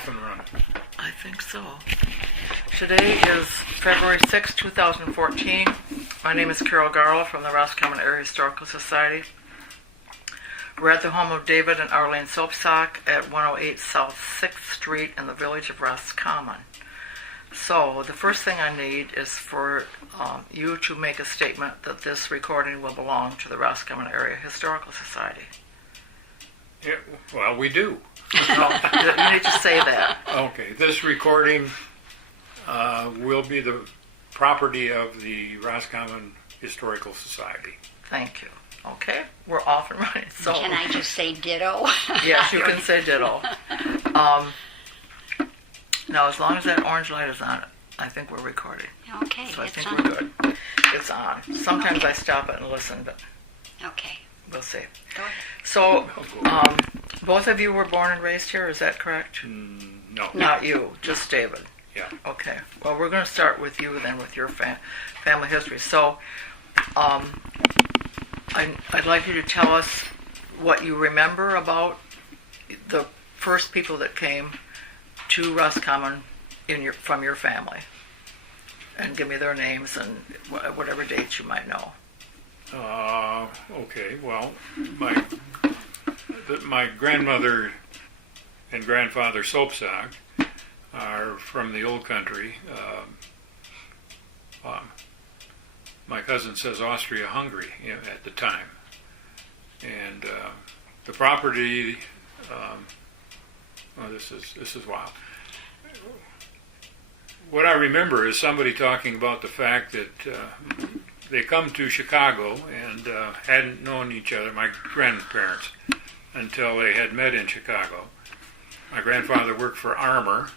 off and running. I think so. Today is February 6, 2014. My name is Carol Garlow from the Roscommon Area Historical Society. We're at the home of David and Arlene Sopscak at 108 South 6th Street in the village of Roscommon. So the first thing I need is for you to make a statement that this recording will belong to the Roscommon Area Historical Society. Yeah, well, we do. No, you need to say that. Okay, this recording will be the property of the Roscommon Historical Society. Thank you. Okay, we're off and running. So Can I just say ditto? yes, you can say ditto. Now, as long as that orange light is on, I think we're recording. Okay, So I it's think on. we're good. It's on. Sometimes I stop it and listen, but Okay, we'll see. go ahead. So, both of you were born and raised here, is that correct? No. Not you, just David. Yeah. Okay. Well, we're going to start with you then, with your family history. So, I'd like you to tell us what you remember about the first people that came to Roscommon from your family, and give me their names and whatever dates you might know. Okay, well, my grandmother and grandfather Sopscak are from the old country. My cousin says Austria-Hungary at the time. And the property, this is wild. What I remember is somebody talking about the fact that they come to Chicago and hadn't known each other, my grandparents, until they had met in Chicago. My grandfather worked for Armour,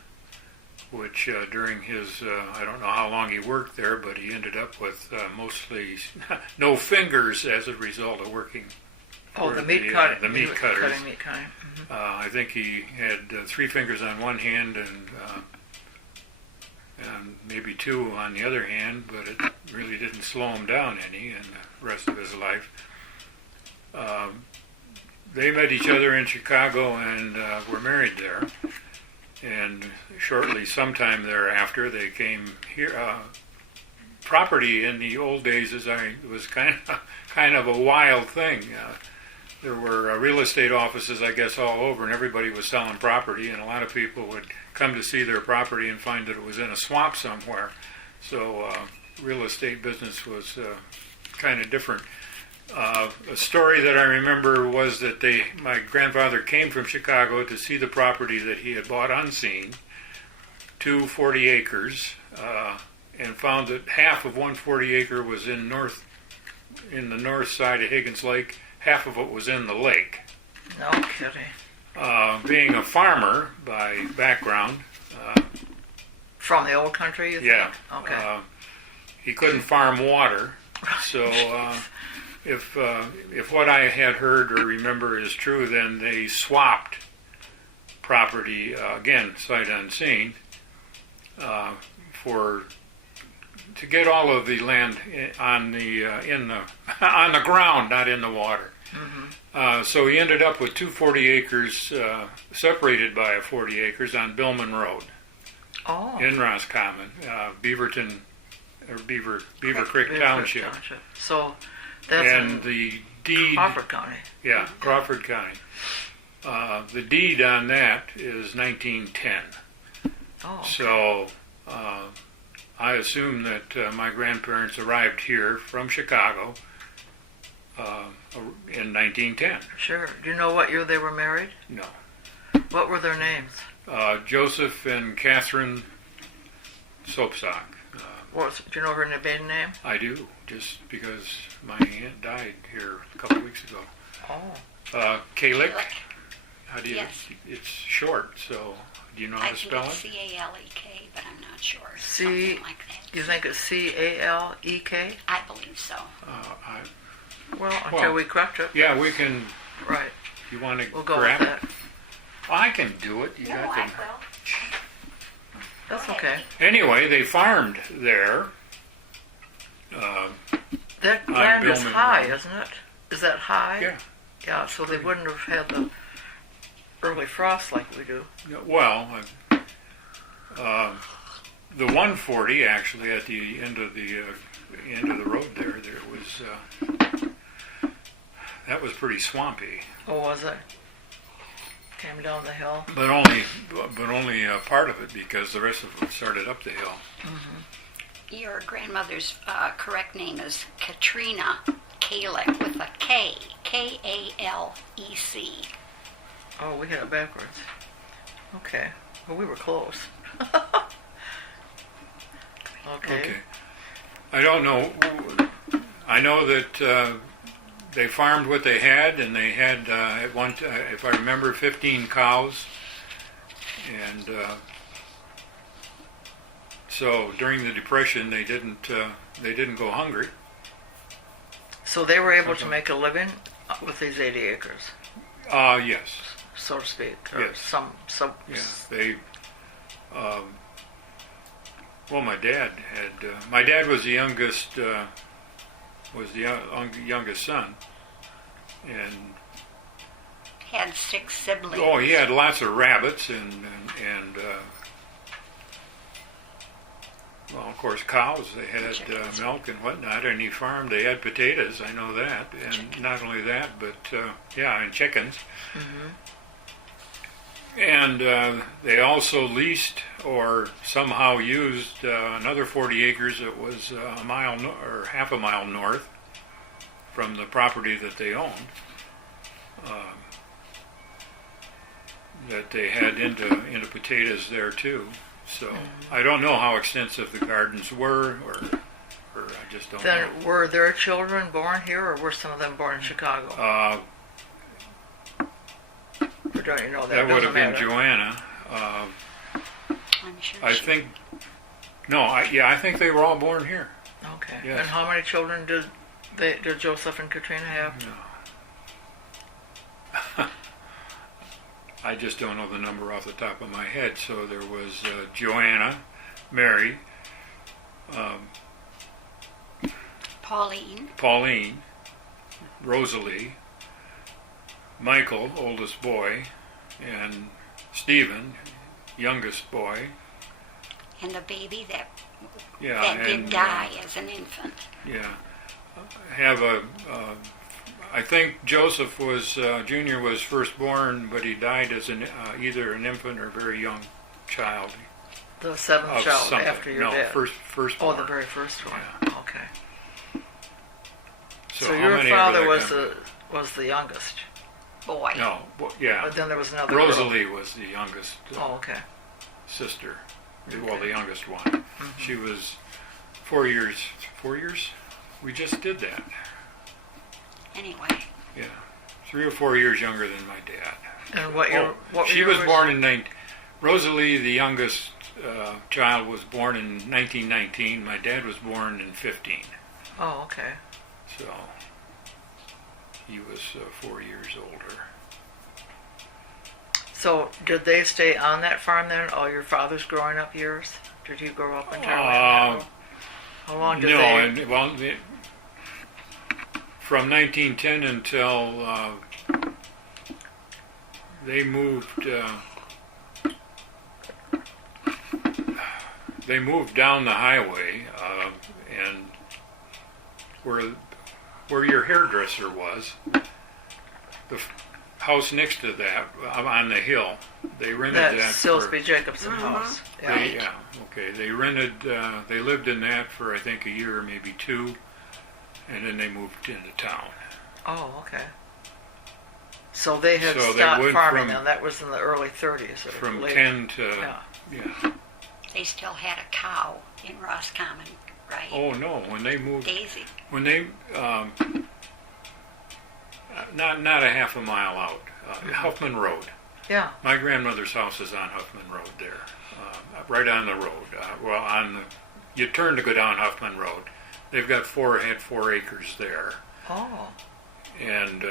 which during his, I don't know how long he worked there, but he ended up with mostly no fingers as a result of working for The meat cutting. the meat cutters. Meat cutting. Mm-hmm. I think he had 3 fingers on one hand and maybe 2 on the other hand, but it really didn't slow him down any in the rest of his life. They met each other in Chicago and were married there. And shortly, sometime thereafter, they came here. Property in the old days was kind of a wild thing. There were real estate offices, I guess, all over, and everybody was selling property, and a lot of people would come to see their property and find that it was in a swamp somewhere. So real estate business was kind of different. A story that I remember was that my grandfather came from Chicago to see the property that he had bought unseen, 240 acres, and found that half of 140 acre was in the north side of Higgins Lake, half of it was in the lake. No kidding. Being a farmer by background, From the old country, you think? yeah, Okay. he couldn't farm water, so if what I had heard or remember is true, then they swapped property again, sight unseen, to get all of the land on the on the ground, not in the water. Mm-hmm. So he ended up with 240 acres separated by 40 acres on Billman Road in Roscommon, Beaverton or Beaver Creek Township. So that's in the deed, Crawford County. Yeah, Crawford County. The deed on that is 1910. Oh, okay. So I assume that my grandparents arrived here from Chicago in 1910. Sure. Do you know what year they were married? No. What were their names? Joseph and Catherine Sopscak. Do you know her maiden name? I do, just because my aunt died here a couple of weeks ago. Oh. Kalik. How do you? Yes. It's short, so do you know how to spell it? C-A-L-E-K, but I'm not sure. C. Something like that. You think it's C-A-L-E-K? I believe so. Well, until we correct it. Yeah, we can. Right. You want to We'll go grab with it? that. I can do it. You No, got I the. will. That's okay. Anyway, they farmed there. That land is Billman high, Road. isn't it? Is that high? Yeah. Yeah, so they wouldn't have had the early frost like we do. Well, the 140 actually at the end of the road there was that was pretty swampy. Oh, was it? Came down the hill. But only part of it, because the rest of it started up the hill. Mm-hmm. Your grandmother's correct name is Katrina Kalec with a K. K-A-L-E-C. Oh, we had it backwards. Okay. Well, we were close. Okay. I don't know. I know that they farmed what they had, and they had at one, if I remember, 15 cows, and so during the Depression they didn't go hungry. So they were able to make a living with these 80 acres, Yes. so to speak, or Yes. some. Yeah, they. Well, my dad had. My dad was the youngest. Youngest son, and Had 6 siblings. oh, he had lots of rabbits and well, of course, cows. They had milk and whatnot, and he farmed. They had potatoes. I know that, and Chickens. not only that, but yeah, and chickens. Mm-hmm. And they also leased or somehow used another 40 acres that was a mile or half a mile north from the property that they owned. That they had into potatoes there too. So I don't know how extensive the gardens were, or I just don't know. Then were their children born here, or were some of them born in Chicago? Or don't you know that? That would have been Doesn't matter. Joanna. I'm sure I she- think. No, I think they were all born here. Okay. Yes. And how many children did Joseph and Katrina have? No. I just don't know the number off the top of my head. So there was Joanna, Mary, Pauline, Rosalie, Michael, oldest boy, and Stephen, youngest boy. and a baby that Yeah, did die as an infant. Yeah, have I think Joseph was Junior was firstborn, but he died as either an infant or very young child. The seventh Of child something. after your No, dad. firstborn. Oh, the very first one. Yeah. Okay. So So how your many father ever was that was the youngest, Boy. No, yeah. but then there was another girl. Rosalie was the youngest Oh, okay. sister. Well, Okay. the youngest one. She was 4 years. 4 years? We just did that. Anyway, Yeah, 3 or 4 years younger than my dad. And what year? What She year was born in Rosalie, the youngest child, was born in 1919. My dad was born in 15. Oh, okay. So he was 4 years older. So did they stay on that farm then all your father's growing up years? Did he grow up entirely on that? How long did No, they? and well, from 1910 until they moved. They moved down the highway, and where your hairdresser was, the house next to that on the hill, they rented that. That's for, Silsby Jacobson house. Yeah. Okay. They rented. They lived in that for I think a year, maybe 2, and then they moved into town. Oh, okay. So they had So they stopped went farming from- then. That was in the early 30s. Or From late. 10 to Yeah. they still had a cow in Roscommon, right? Oh no! When they moved, Daisy. when they not a half a mile out, Huffman Road. Yeah. My grandmother's house is on Huffman Road there, right on the road. You turn to go down Huffman Road. They've got 4 acres there, Oh, and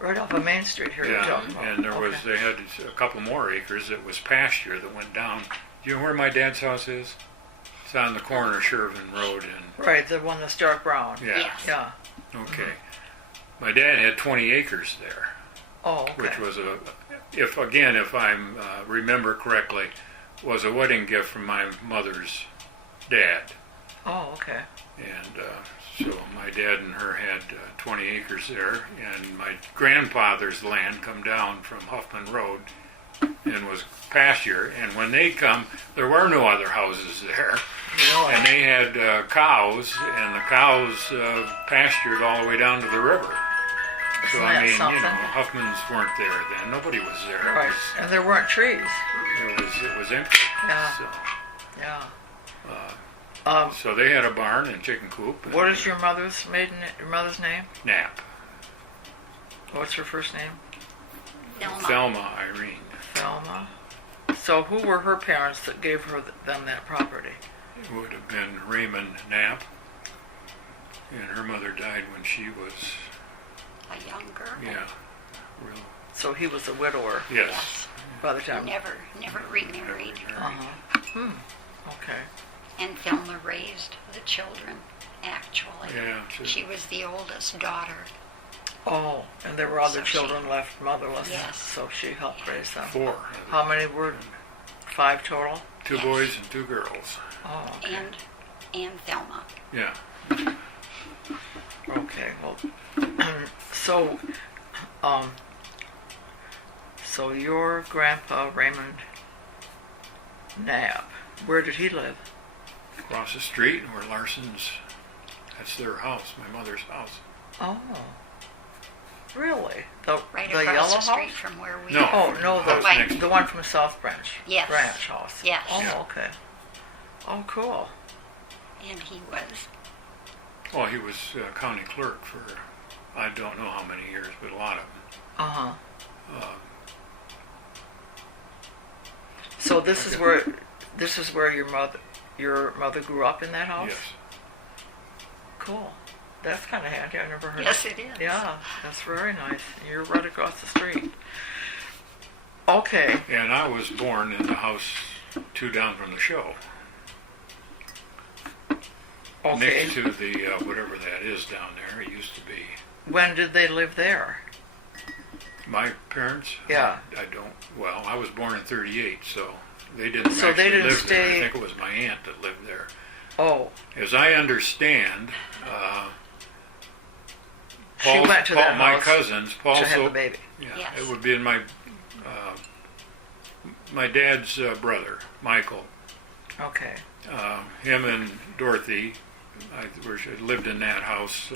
right off of Main Street here. You're yeah, talking about. and there was Okay. they had a couple more acres that was pasture that went down. Do you know where my dad's house is? It's on the corner of Shervin Road and Right, the one that's dark brown. yeah. Yes. Yeah. Okay. My dad had 20 acres there, Oh, okay. which was if I remember correctly, was a wedding gift from my mother's dad. Oh, okay. And so my dad and her had 20 acres there, and my grandfather's land come down from Huffman Road and was pasture. And when they come, there were no other houses there. Really? And they had cows, and the cows pastured all the way down to the river. So Isn't I that mean, something? Huffmans weren't there then. Nobody was there. Right. And there weren't trees. It was empty. Yeah. So, Yeah. so they had a barn and chicken coop. And What is your mother's name? Knapp. What's her first name? Thelma Irene. Thelma. So who were her parents that gave them that property? It would have been Raymond Knapp. And her mother died when she was, A young girl. yeah, real. So he was a widower Yes. by the time. Never remarried. Uh-huh. Okay. And Thelma raised the children, actually. Yeah. She was the oldest daughter. Oh, and there were other So children left motherless. Yes. So she helped raise them. 4. How many were? 5 total? 2 boys and 2 girls. Oh, okay. And Thelma. Yeah. Okay. Well, so, so your grandpa Raymond Knapp, where did he live? Across the street where Larson's, that's their house, my mother's house. Oh, really? The Right the across yellow the street house? from where we No. are. Oh no, House next the door. one from the South Branch. Yes. Branch house. Yes. Oh, Yeah. okay. Oh, cool. And he was. Well, he was county clerk for, I don't know how many years, but a lot of them. Uh-huh. Uh, So this is Okay. where your mother grew up in that house? Yes. Cool. That's kind of handy. I never heard. Yes, it is. Yeah, that's very nice. You're right across the street. Okay. And I was born in the house 2 down from the show. Okay. Next to the, whatever that is down there. It used to be. When did they live there? My parents? Yeah. I don't, well, I was born in 38, so they didn't So they actually didn't live there. stay- I think it was my aunt that lived there. Oh, As I understand, she went to that my house cousins, Paul to have the Sop- baby. yeah, Yes. it would be in my dad's brother, Michael. Okay. Him and Dorothy lived in that house,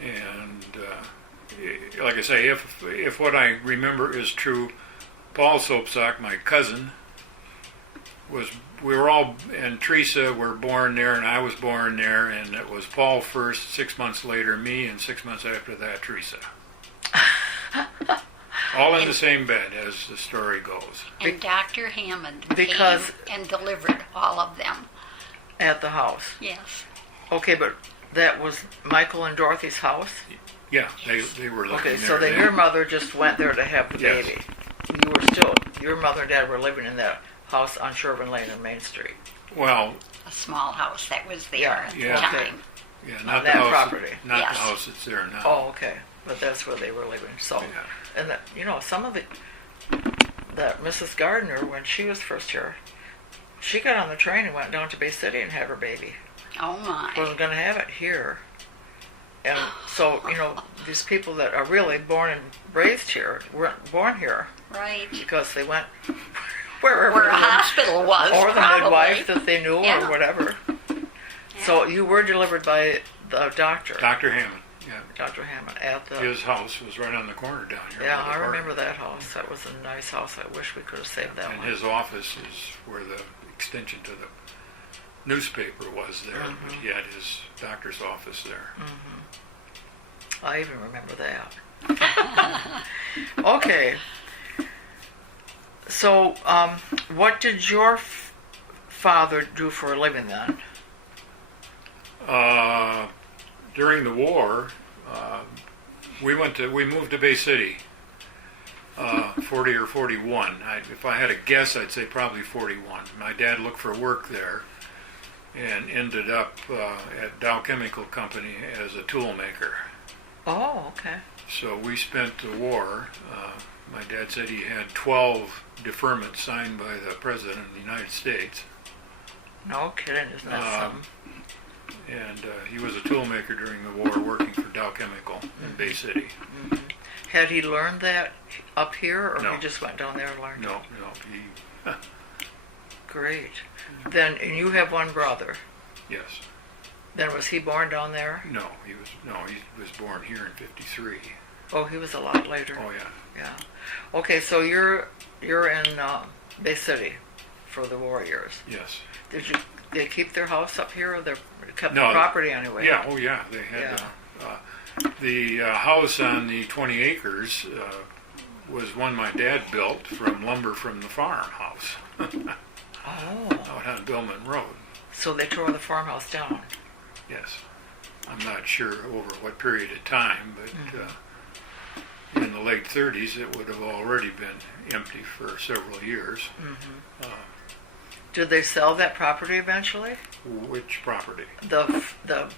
and like I say, if what I remember is true, Paul Sopscak, my cousin, we were all, and Teresa were born there, and I was born there, and it was Paul first, 6 months later me, and 6 months after that Teresa. All in the same bed, as the story goes. And Dr. Hammond Because- came and delivered all of them. At the house. Yes. Okay, but that was Michael and Dorothy's house? Yeah, they were living Okay, there. so then your mother just went there to have the Yes. baby. Your mother and dad were living in that house on Sherburne Lane and Main Street. Well, A small house that was there Yeah, at the yeah. time. yeah, On not the that house. property. Not Yes. the house that's there now. Oh, okay. But that's where they were living. So, Yeah. and that, some of that Mrs. Gardner, when she was first here, she got on the train and went down to Bay City and had her baby. Oh my. Wasn't going to have it here. And so, these people that are really born and raised here weren't born here Right. because they went wherever Where a they- hospital was, or the probably. midwife that they knew Yeah. or whatever. Yeah. So you were delivered by the doctor, Dr. Hammond, yeah. Dr. Hammond, at the... His house was right on the corner down here. Yeah, by the I park. remember that house. That was a nice house. I wish we could have saved that And one. his office is where the extension to the newspaper was there, but he had his doctor's office there. I even remember that. Okay. So, what did your father do for a living then? During the war, we moved to Bay City, 40 or 41. If I had a guess, I'd say probably 41. My dad looked for work there and ended up at Dow Chemical Company as a tool maker. Oh, okay. So we spent the war. My dad said he had 12 deferments signed by the President of the United States. No kidding, isn't that something? And he was a toolmaker during the war, working for Dow Chemical in Bay City. Mm-hmm. Had he learned that up here, or No. he just went down there and learned it? No, he, Great. Then, and you have one brother. yes. Then was he born down there? He was born here in '53. Oh, he was a lot later. Oh, yeah. Yeah. Okay, so you're in Bay City for the war years. Yes. Did they keep their house up here, or they kept No, the property anyway? Yeah, oh, yeah. They had the house on the 20 acres was one my dad built from lumber from the farmhouse Oh, out on Billman Road. so they tore the farmhouse down. Yes. I'm not sure over what period of time, but in the late 30s it would have already been empty for several years. Did they sell that property eventually? Which property? The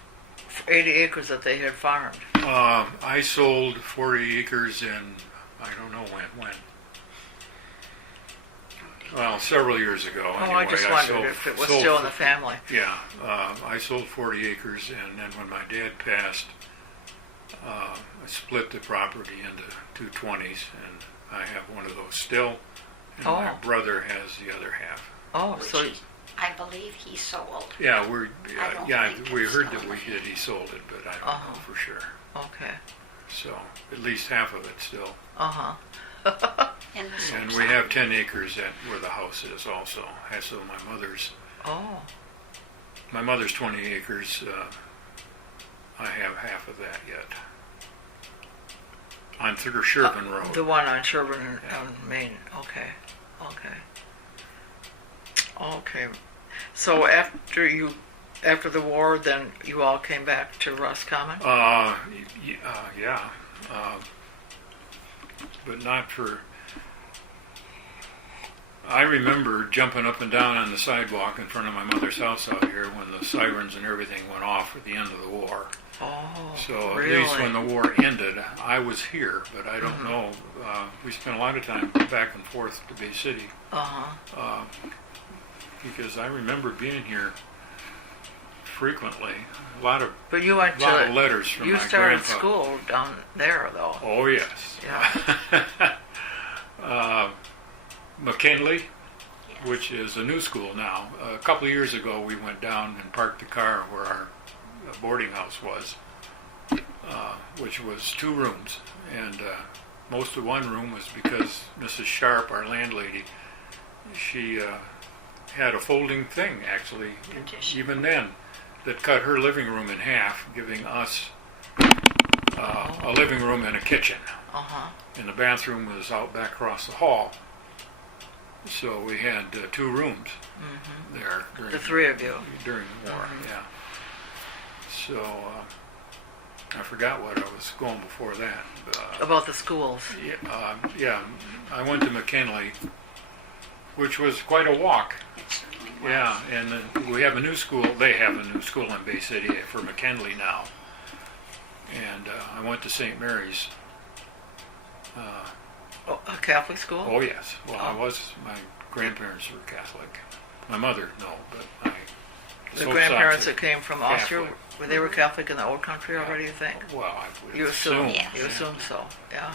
80 acres that they had farmed. I sold 40 acres in, I don't know when. Well, several years ago. Oh, Anyway, I just wondered if it was still in the family. Yeah, I sold 40 acres, and then when my dad passed, I split the property into two 20s, and I have one of those still, and my brother has the other half. Oh, Which so I believe he sold. Yeah, I don't think we it's heard that still he sold it, but I don't know for sure. okay. So at least half of it still. In the And Sopscak. we have 10 acres at where the house is also. So my mother's 20 acres. I have half of that yet. On through Sherburne Road. The one on Sherburne on Main. Okay. So after the war, then you all came back to Roscommon? Yeah. But not for... I remember jumping up and down on the sidewalk in front of my mother's house out here when the sirens and everything went off at the end of the war. Oh, So really? at least when the war ended, I was here, but I don't know. We spent a lot of time back and forth to Bay City. Because I remember being here frequently. A lot of But you went of letters from you my started grandpa. school down there, though. Oh, yes. Yeah. McKinley, Yes. which is a new school now. A couple of years ago, we went down and parked the car where our boarding house was, which was 2 rooms. And most of one room was because Mrs. Sharp, our landlady, she had a folding thing, actually, Petition. even then, that cut her living room in half, giving us a living room and a kitchen. And the bathroom was out back across the hall. So we had 2 rooms there. During, The 3 of you. During the war, yeah. So I forgot what I was going before that. About the schools. Yeah, I went to McKinley, which was quite a walk. It certainly was. Yeah, and then we have a new school. They have a new school in Bay City for McKinley now. And I went to St. Mary's. A Catholic school? Oh, yes. Well, my grandparents were Catholic. My mother, no, but The Sopscak grandparents are that came from Austria, Catholic. they were Catholic in the old country already, you think? Well, I would You assume. Yes. You assume so. Yeah.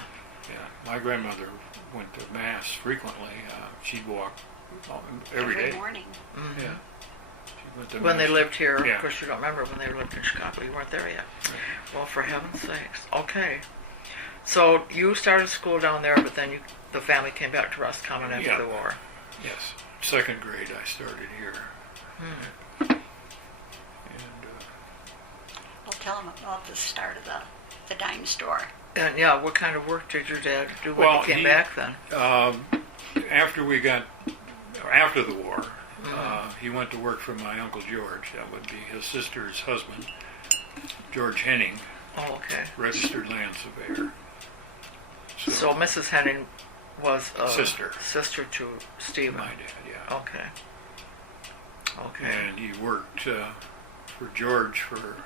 Yeah, my grandmother went to Mass frequently. She'd walk every day. morning. Yeah. She went to When they Mass. lived here, Yeah. of course you don't remember when they lived in Chicago. You weren't there yet. Well, for heaven's sakes. Okay. So you started school down there, but then the family came back to Roscommon after Yeah. the war. Yes, 2nd grade I started here. And Well, tell them about the start of the dime store. And yeah, what kind of work did your dad do when Well, he came he- back then? after the war, he went to work for my Uncle George. That would be his sister's husband, George Henning, Oh, okay. registered land surveyor. So Mrs. Henning was a Sister. sister to Stephen. My dad, yeah. Okay. Okay. And he worked for George for,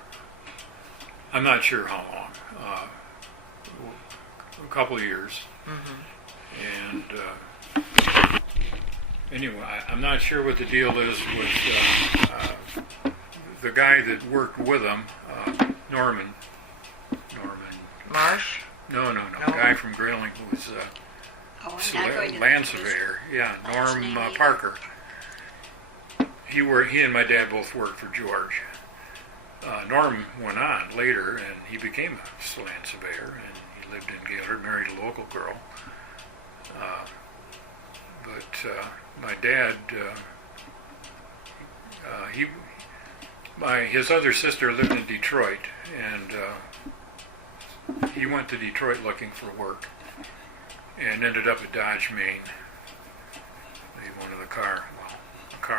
I'm not sure how long. a couple of years. And anyway, I'm not sure what the deal is with the guy that worked with him, Norman. Marsh? No. Guy from Grayling who was land surveyor. Yeah, Norm Parker. He and my dad both worked for George. Norm went on later, and he became a land surveyor, and he lived in Gaylord, married a local girl. But my dad, his other sister lived in Detroit, and he went to Detroit looking for work, and ended up at Dodge, Maine. He wanted a car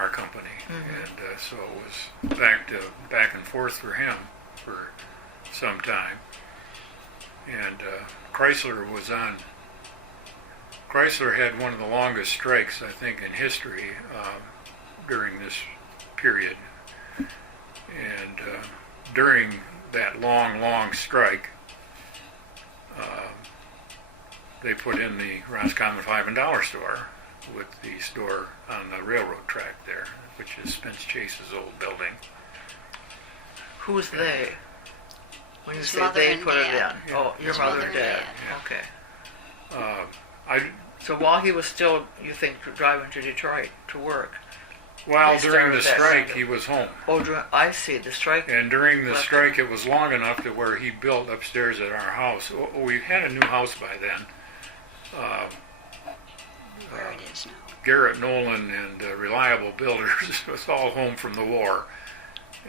company, and so it was back and forth for him for some time. And Chrysler had one of the longest strikes, I think, in history during this period. And during that long strike, they put in the Roscommon $5 store with the store on the railroad track there, which is Spence Chase's old building. Who's they? When you His say mother they and put it in. dad. Oh, your mother and dad. Yeah. Okay. So while he was still, you think, driving to Detroit to work? Well, They during the started that strike, kind of- he was home. Oh, I see. The strike. And during the left strike, him. it was long enough to where he built upstairs at our house. We had a new house by then. Where it is now. Garrett Nolan and Reliable Builders was all home from the war.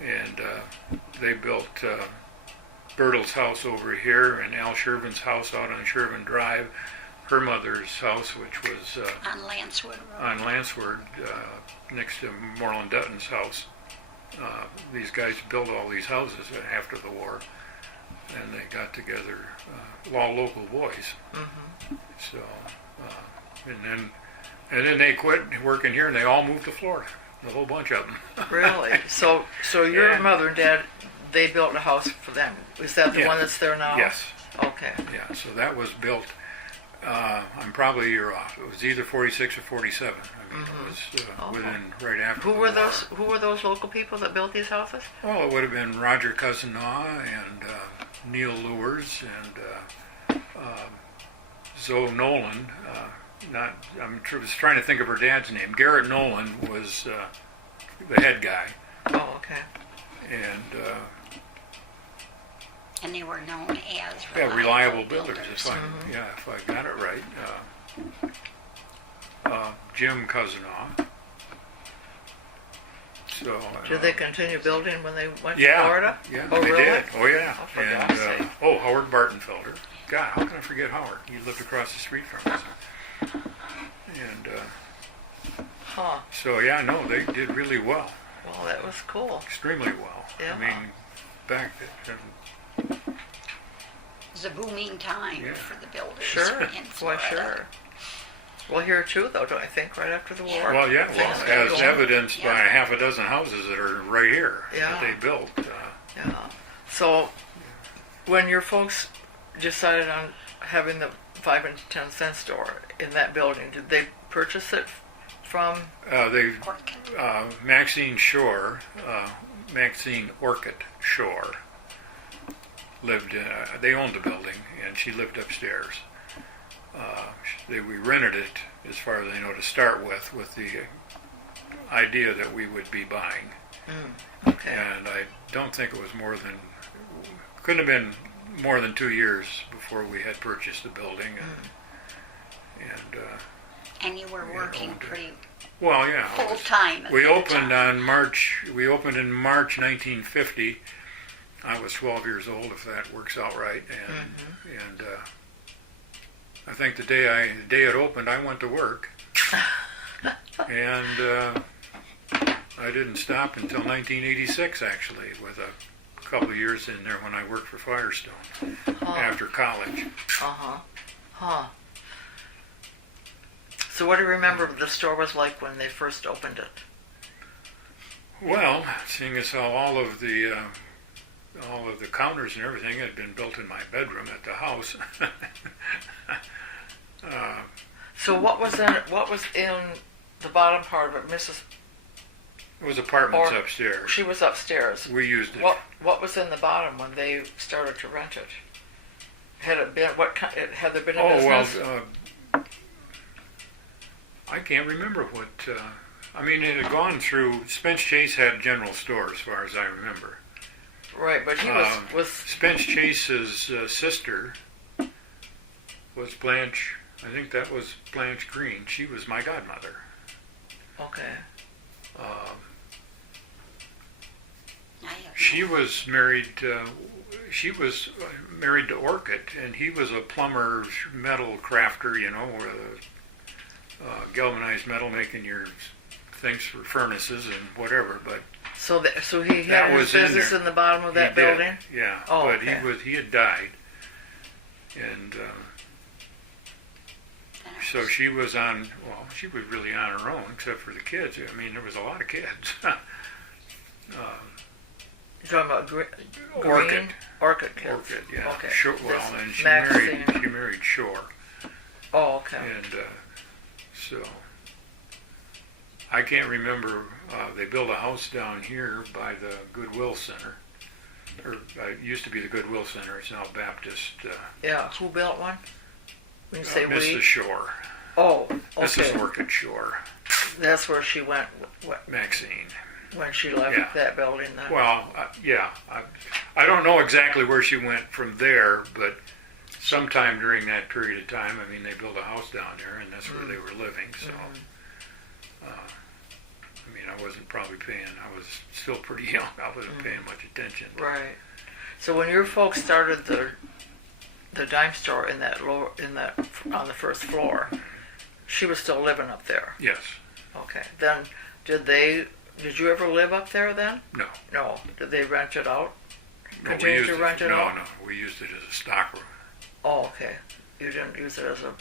And they built Bertle's house over here and Al Shervin's house out on Shervin Drive. Her mother's house, which was On Lancewood Road. on Lanceward, next to Moreland Dutton's house. These guys built all these houses after the war, and they got together, all local boys. So, and then they quit working here, and they all moved to Florida. A whole bunch of them. Really? So your Yeah. mother and dad, they built a house for them. Is that the Yeah. one that's there now? Yes. Okay. Yeah. So that was built. I'm probably a year off. It was either 46 or 47. I mean, it was within right after. Who the were war. those? Who were those local people that built these houses? Well, it would have been Roger Cousineau and Neil Lewers and Zoe Nolan. Was trying to think of her dad's name. Garrett Nolan was the head guy, Oh, okay. and And they were known as Reliable Builders. If I got it right. Jim Cousineau. So. Did they continue building when they went to Yeah, Florida? yeah, Oh, they really? did. Oh, yeah. Oh, for God's sake. Howard Bartenfelder. God, how can I forget Howard? He lived across the street from us. And Huh. so, yeah, no, they did really well. Well, that was cool. Extremely well. Yeah. I mean, back then. It was a booming time Yeah. for the builders Sure. in Why, Florida. sure. Well, here too, though, don't I think, right after the war? Well, yeah, Things got as going. evidenced Yeah. by half a dozen houses that are right here Yeah. that they built. Yeah. So, when your folks decided on having the 5 and 10 cent store in that building, did they purchase it from? Maxine Shore, Maxine Orchid Shore, lived in, they owned the building, and she lived upstairs. We rented it, as far as I know, to start with the idea that we would be buying. Okay. And I don't think it was couldn't have been more than 2 years before we had purchased the building. And you were working owned it. pretty Well, yeah. full time. We opened in March 1950. I was 12 years old, if that works out right. And I think the day it opened, I went to work. And I didn't stop until 1986, actually, with a couple of years in there when I worked for Firestone after college. Huh. So what do you remember the store was like when they first opened it? Well, seeing as how all of the all of the counters and everything had been built in my bedroom at the house. So what was in the bottom part of it, Mrs. It was apartments Or- upstairs. She was upstairs. We used it. What was in the bottom when they started to rent it? Had it been had there been a Oh, business? well, I can't remember what. I mean, it had gone through. Spence Chase had general store, as far as I remember. Right, but he was Spence Chase's sister was Blanche. I think that was Blanche Green. She was my godmother. okay. She was married. She was married to Orchid, and he was a plumber, metal crafter. You know, galvanized metal, making your things for furnaces and whatever. But So he that had was his in business there. in the bottom of that He did, building. yeah. Oh, but okay. he had died, and so she was on. Well, she was really on her own, except for the kids. I mean, there was a lot of kids. You're talking about Orchid. Orchid kids. Orchid, yeah. Okay. Shore, This well, and she Maxine. married Shore, Oh, okay. and so I can't remember. They built a house down here by the Goodwill Center, or it used to be the Goodwill Center. It's now Baptist. Yeah. Who built one? When you say Mrs. we. Shore, Oh, okay. Mrs. Orchid Shore, That's where she went Maxine. when she left Yeah. that building. Then. Well, yeah. I don't know exactly where she went from there, but sometime during that period of time, I mean, they built a house down there, and that's where they were living. So, I mean, I wasn't probably paying. I was still pretty young. I wasn't paying much attention. Right. So when your folks started the dime store in that on the first floor, she was still living up there. Yes. Okay. Then did you ever live up there then? No. No. Did they rent it out? No, Continue to rent it out? No, we used it as a stock room. Oh, okay. You didn't use it as a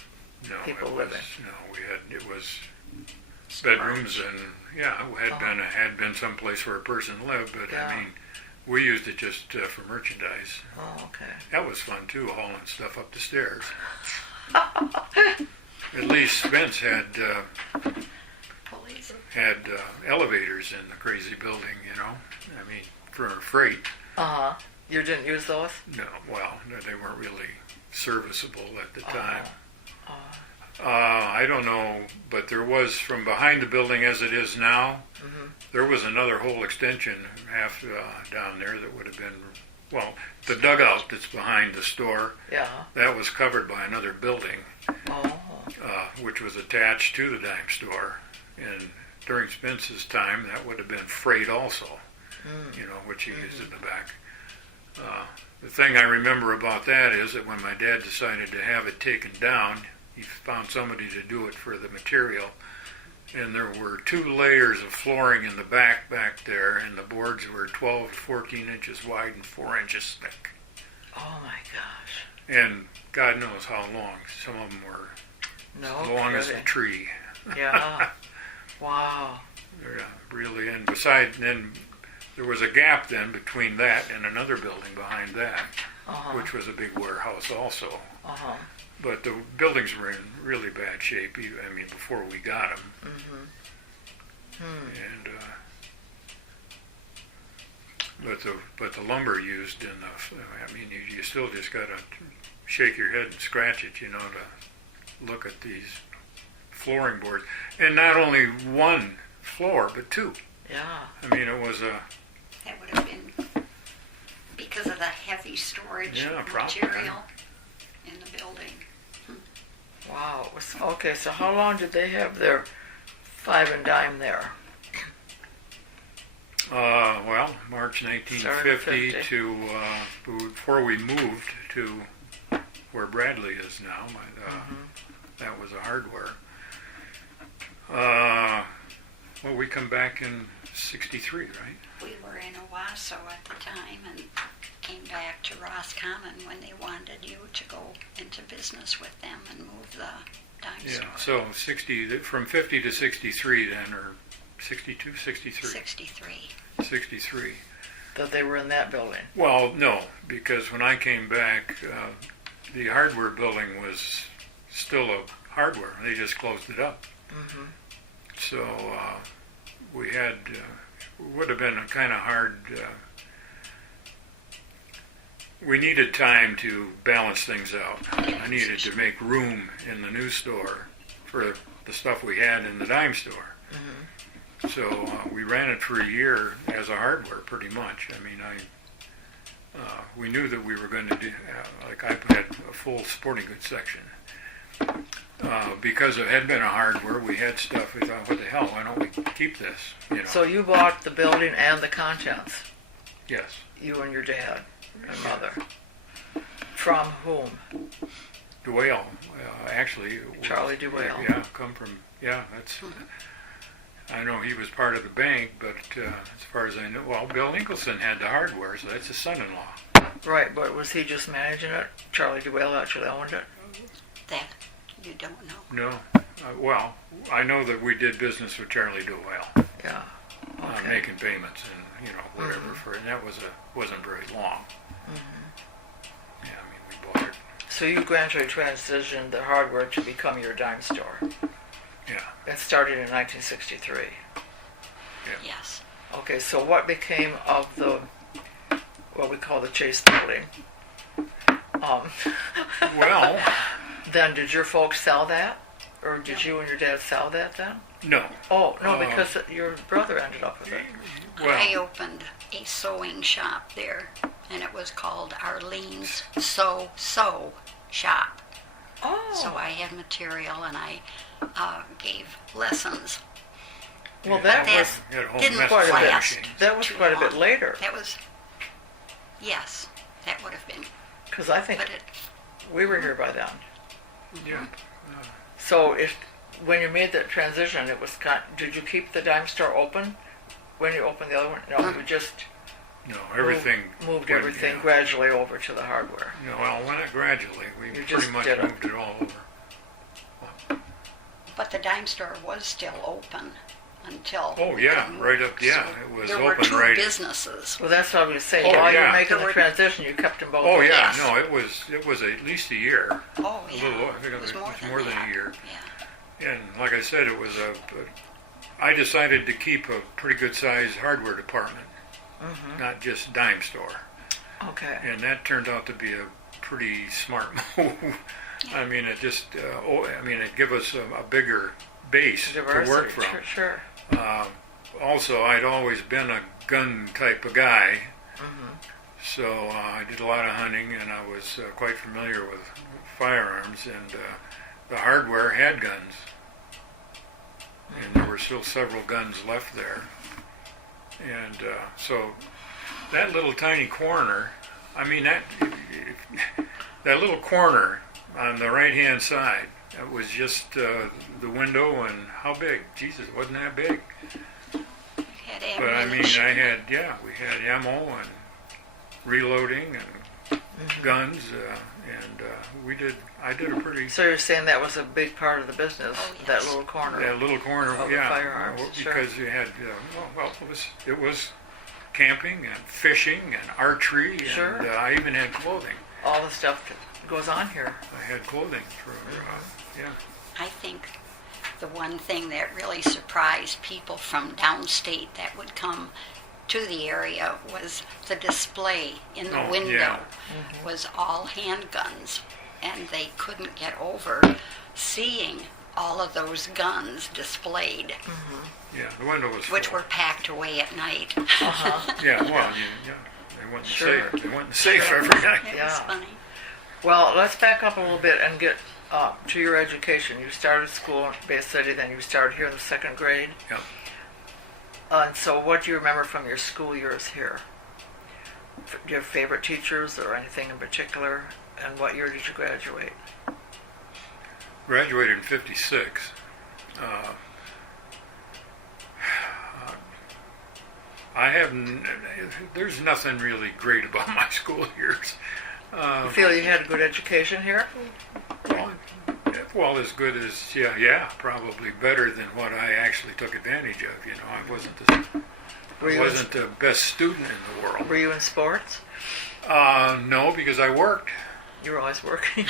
No, people it was, living. No, it was bedrooms and had been some place where a person lived, but Yeah. I mean, we used it just for merchandise. Oh, okay. That was fun too, hauling stuff up the stairs. At least Spence had Police. elevators in the crazy building, you know. I mean, for freight. Uh-huh. You didn't use those? No, well, no, they weren't really serviceable at the time. Oh. I don't know, but there was, from behind the building as it is now, there was another whole extension half down there that would have been, well, the dugout that's behind the store, Yeah. that was covered by another building, Oh. which was attached to the dime store. And during Spence's time, that would have been freight also, you know, which he used in the back. The thing I remember about that is that when my dad decided to have it taken down, he found somebody to do it for the material, and there were 2 layers of flooring in the back there, and the boards were 12 to 14 inches wide and 4 inches thick. Oh my gosh. And God knows how long. Some of them were No. as long as a kidding. tree. Yeah. Wow. Yeah, really. And besides, then there was a gap then between that and another building behind that, Uh-huh. which was a big warehouse also. Uh-huh. But the buildings were in really bad shape. I mean, before we got them. And but the lumber used in the, I mean, you still just got to shake your head and scratch it, you know, to look at these flooring boards, and not only one floor, but 2. Yeah. I mean, it was a. That would have been because of the heavy storage Yeah, probably. material in the building. Wow. Okay, so how long did they have their 5 and dime there? Well, March 1950 50. to before we moved to where Bradley is now. That was a hardware. Well, we come back in '63, right? We were in Owasso at the time and came back to Roscommon when they wanted you to go into business with them and move the dime store. Yeah. So from 50 to 63 then, or 62, 63. 63. 63. that they were in that building? Well, no, because when I came back, the hardware building was still a hardware. They just closed it up. Mm-hmm. So we had, would have been a kind of hard, we needed time to balance things out. I needed to make room in the new store for the stuff we had in the dime store. Mm-hmm. So we ran it for a year as a hardware, pretty much. I mean, we knew that we were going to do, like I had a full sporting goods section. Because it had been a hardware, we had stuff, we thought, what the hell, why don't we keep this, you know? So you bought the building and the contents? Yes. You and your dad and mother. From whom? DeWale, actually. Charlie DeWale. Yeah, come from, yeah, that's, I know he was part of the bank, but as far as I know, well, Bill Nicholson had the hardware, so that's his son-in-law. Right, but was he just managing it? Charlie DeWale actually owned it? That you don't know. No. Well, I know that we did business with Charlie DeWale, Yeah. Okay. making payments and, you know, whatever for it, and that wasn't very long. Mm-hmm. Yeah, I mean, we bought it. So you gradually transitioned the hardware to become your dime store. Yeah. That started in 1963. Yes. Okay, so what became of the, what we call the Chase building? Well, Then did your folks sell that? Or did you and your dad sell that then? no. Oh, no, because your brother ended up with it. I Well, opened a sewing shop there, and it was called Arlene's Sew Shop. Oh. So I had material, and I gave lessons. Well, that That was we had a whole didn't mess quite of a bit. last machines. That was too quite a bit long. later. That was, yes, that would have been, Because I think but it, we were here by then. Yeah. So when you made that transition, it was did you keep the dime store open when you opened the other one? No, you just No, everything. moved went, everything yeah. gradually over to the hardware. No, well, not gradually. We You pretty just much did it. moved it all over. but the dime store was still open until. Oh, yeah, they moved. right up, yeah, So it was there were open two right. businesses. Well, that's what I was going to say. Oh, While you yeah. were making There the were- transition, you kept them both Oh, open. yeah, Yes. no, it was at least a year. Oh, A yeah. little, I think it was more than that. a year. Yeah. And like I said, it was I decided to keep a pretty good sized hardware department, Mm-hmm. not just dime store. Okay. And that turned out to be a pretty smart move. I mean, it just, it gave us a bigger base to Diversity. work from. Sure. Also, I'd always been a gun type of guy, Mm-hmm. so I did a lot of hunting, and I was quite familiar with firearms, and the hardware had guns, and there were still several guns left there. And so that little tiny corner, I mean, that little corner on the right-hand side, it was just the window, and how big? Jesus, it wasn't that big. Had But I mean, ammunition. we had ammo and reloading and guns, and I did a pretty, So you're saying that was a big part of the business, Oh, yes. that little corner? that little corner, Of the yeah. firearms, sure. Because you had, it was camping and fishing and archery, Sure. and I even had clothing. All the stuff that goes on here. I had clothing for, yeah. I think the one thing that really surprised people from downstate that would come to the area was the display in the Oh, window yeah. was all handguns, and they couldn't get over seeing all of those guns displayed, Yeah, the window was which full. were packed away at night. Uh-huh. Yeah, well, they went Sure. safe. They went safe every night. It was Yeah. funny. Well, let's back up a little bit and get to your education. You started school in Bay City, then you started here in the second grade. Yep. And so what do you remember from your school years here? Do you have favorite teachers or anything in particular? And what year did you graduate? Graduated in '56. There's nothing really great about my school years. You feel you had a good education here? Well, as good as, yeah, probably better than what I actually took advantage of. I wasn't I wasn't the best student in the world. Were you in sports? No, because I worked. You were always working.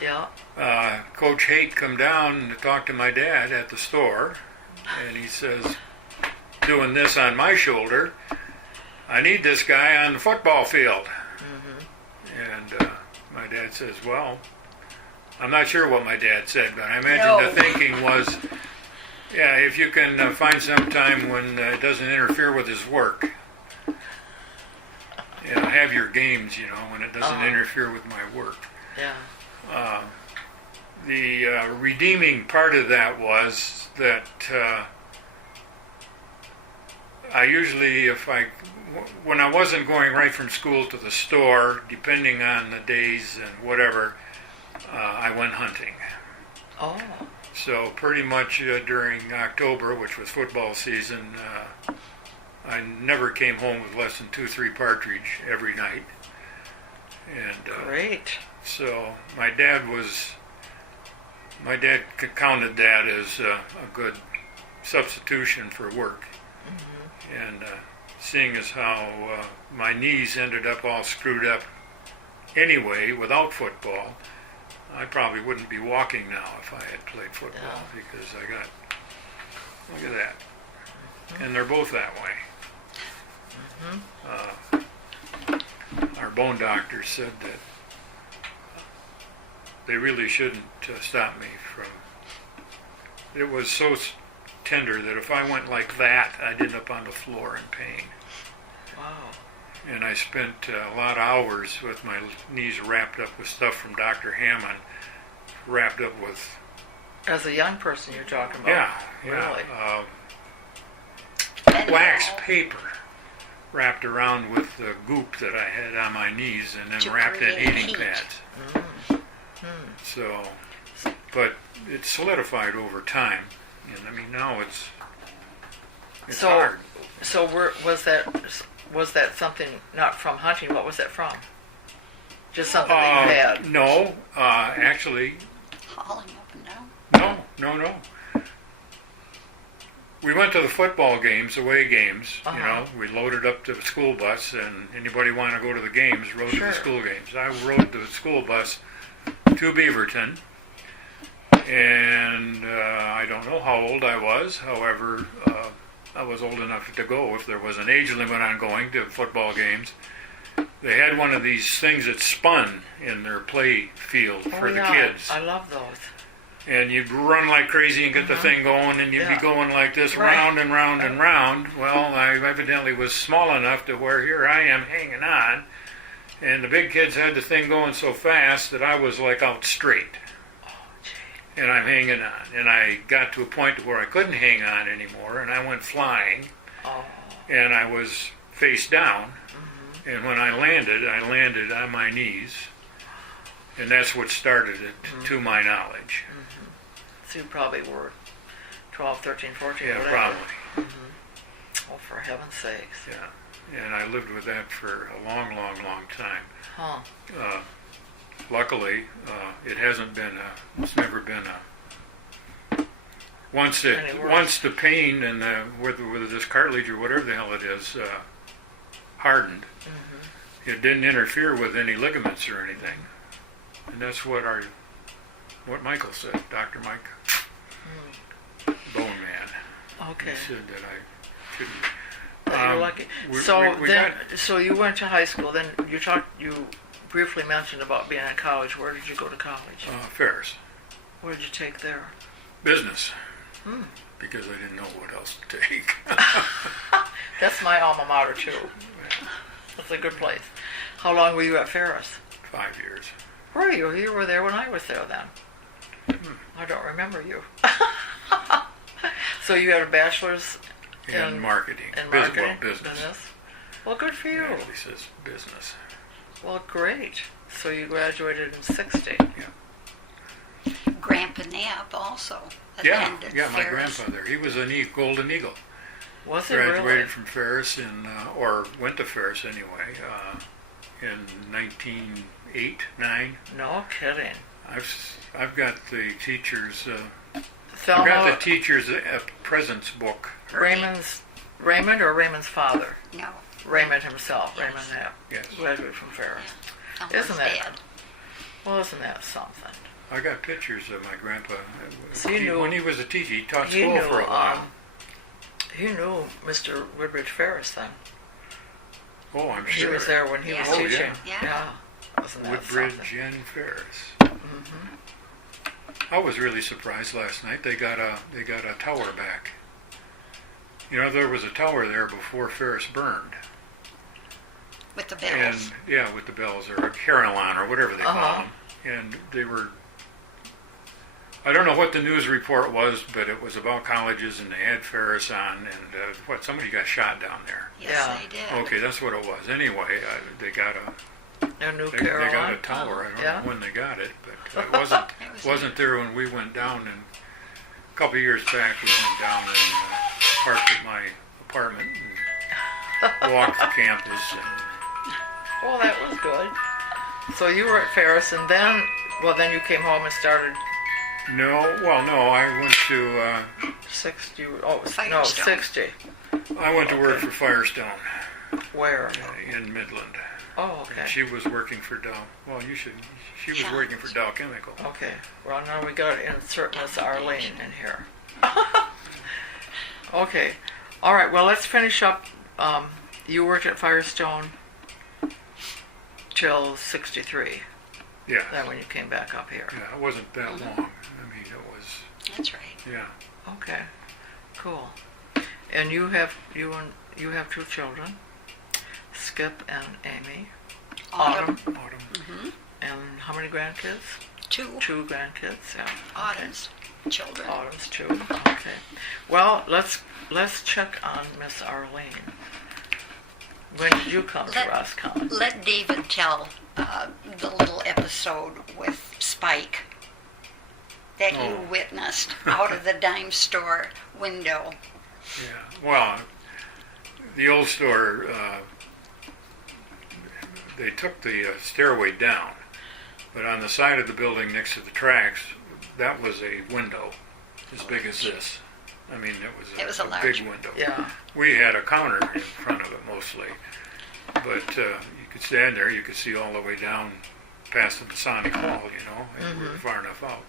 Yeah. Coach Haight come down to talk to my dad at the store, and he says, doing this on my shoulder, I need this guy on the football field. And my dad says, well, I'm not sure what my dad said, but I imagine the thinking was, yeah, if you can find some time when it doesn't interfere with his work, have your games, when it doesn't interfere with my work. Yeah. The redeeming part of that was that I usually, when I wasn't going right from school to the store, depending on the days and whatever, I went hunting. Oh. So pretty much during October, which was football season, I never came home with less than 2-3 partridge every night. And Great. so my dad counted that as a good substitution for work. And seeing as how my knees ended up all screwed up anyway without football, I probably wouldn't be walking now if I had played football, because I got, look at that. And they're both that way. Our bone doctor said that they really shouldn't stop me from, it was so tender that if I went like that, I'd end up on the floor in pain. Wow. And I spent a lot of hours with my knees wrapped up with stuff from Dr. Hammond, wrapped up with... As a young person you're talking about? Yeah. Really? Wax paper wrapped around with the goop that I had on my knees, and then wrapped in heating pads. So, but it solidified over time. And I mean, now it's hard. So was that something not from hunting? What was that from? Just something that you had? No, actually. Hauling up and down? No. We went to the football games, away games. We loaded up the school bus, and anybody want to go to the games rode to the school games. I rode the school bus to Beaverton. And I don't know how old I was. However, I was old enough to go if there was an age limit on going to football games. They had one of these things that spun in their play field for the kids. I love those. And you'd run like crazy and get the thing going, and you'd be going like this round and round and round. Well, I evidently was small enough to where here I am hanging on. And the big kids had the thing going so fast that I was like out straight. And I'm hanging on. And I got to a point where I couldn't hang on anymore, and I went flying. And I was face down. And when I landed on my knees. And that's what started it, to my knowledge. So you probably were 12, 13, 14, yeah, whatever. Probably. Oh, for heaven's sakes. Yeah. And I lived with that for a long, long, long time. Huh. Luckily, it's never been once the pain and whether this cartilage or whatever the hell it is hardened, it didn't interfere with any ligaments or anything. And that's what Michael said, Dr. Mike, bone man. Okay. He said that I shouldn't. You're lucky. So you went to high school. Then you briefly mentioned about being in college. Where did you go to college? Ferris. What did you take there? Business. Because I didn't know what else to take. That's my alma mater too. That's a good place. How long were you at Ferris? 5 years. Were you? You were there when I was there then. I don't remember you. So you had a bachelor's in marketing. In marketing? Business. Well, good for you. It actually says business. Well, great. So you graduated in 60. Yeah. Grandpa Knapp also attended my Ferris. grandfather. He was a Golden Eagle. Was he Graduated really? from Ferris or went to Ferris anyway, in 1908, 9. No kidding. I've got the teacher's. Thelma, I've got the teacher's presents book. Raymond's Raymond or Raymond's father? No. Raymond himself. Yes. Raymond Knapp. Yes. Graduated from Ferris. Someone's Isn't that? dead. Well, isn't that something? I got pictures of my grandpa. So you knew- when he was a teacher, he taught You school knew, for a while. You knew Mr. Woodbridge Ferris then. Oh, I'm He sure. was there when he Yeah. was Oh, teaching. yeah. Wasn't that Woodbridge something? and Ferris. Mm-hmm. I was really surprised last night. They got a tower back. You know, there was a tower there before Ferris burned. With the bells. And yeah, with the bells or carillon or whatever they call Uh-huh. them. And they were. I don't know what the news report was, but it was about colleges, and they had Ferris on, and somebody got shot down there. Yes, Yeah. they did. Okay, that's what it was. Anyway, they got a New they Carolina. got a tower. I don't Yeah. know when they got it, but it It was wasn't there when we went down. And a couple of years back, we went down and parked at my apartment and walked the campus. And Well, that was good. So you were at Ferris, and then you came home and started no, I went to 60. Oh, no, Firestone. 60. I went to work for Firestone Where? in Midland. Oh, okay. And she was working for Dow. Well, she was working for Dow Chemical. Okay. Well, now we got to insert Miss Arlene in here. Okay. All right. Well, let's finish up. You worked at Firestone till 63. Yeah. Then when you came back up here. Yeah, it wasn't that long. I mean, it was. That's right. Yeah. Okay. Cool. And you have two children, Skip and Amy. Autumn. Autumn. And how many grandkids? Two. 2 grandkids. Yeah. Autumn's children. Autumn's 2. Okay. Well, let's check on Miss Arlene. When did you come to Roscommon? Let David tell the little episode with Spike that you Oh. witnessed out of the dime store window. Yeah. Well, the old store, they took the stairway down, but on the side of the building next to the tracks, that was a window as big as this. I mean, it was a large big window. Yeah. We had a counter in front of it mostly, but you could stand there. You could see all the way down past the Masonic Hall, and we were far enough out.